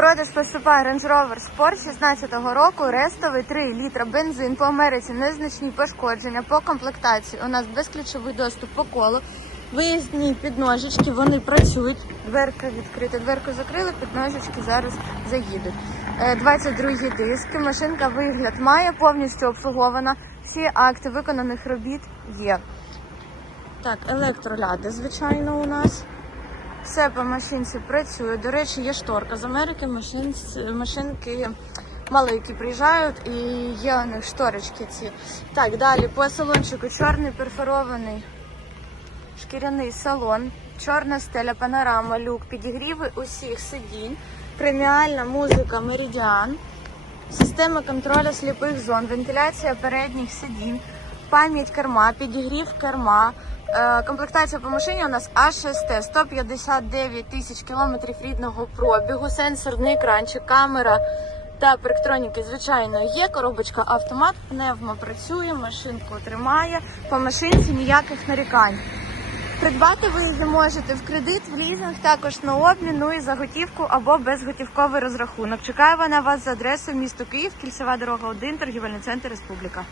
продаж поступає Range Rover Sport 16 року, рестовий 3 літра, бензин по Америці, незначні пошкодження по комплектації. У нас безключовий доступ по колу. Виїзні підножечки, вони працюють. Дверка відкрита, дверку закрили, підножечки зараз заїдуть. Е, 22 диски, машинка вигляд має, повністю обслугована. Всі акти виконаних робіт є. Так, електроляди, звичайно, у нас. Все по машинці працює. До речі, є шторка з Америки. Машин, машинки маленькі приїжджають і є у них шторочки ці. Так, далі по салончику чорний перфорований шкіряний салон, чорна стеля, панорама, люк, підігріви усіх сидінь, преміальна музика Меридіан, система контролю сліпих зон, вентиляція передніх сидінь, пам'ять керма, підігрів керма. Е, Комплектація по машині у нас А6Т, 159 тисяч кілометрів рідного пробігу, сенсорний екранчик, камера та парктроніки, звичайно, є. Коробочка автомат, пневмо працює, машинку тримає. По машинці ніяких нарікань. Придбати ви її можете в кредит, в лізинг, також на обмін, ну і за готівку або безготівковий розрахунок. Чекаю на вас за адресою місто Київ, кільцева дорога 1, торгівельний центр Республіка.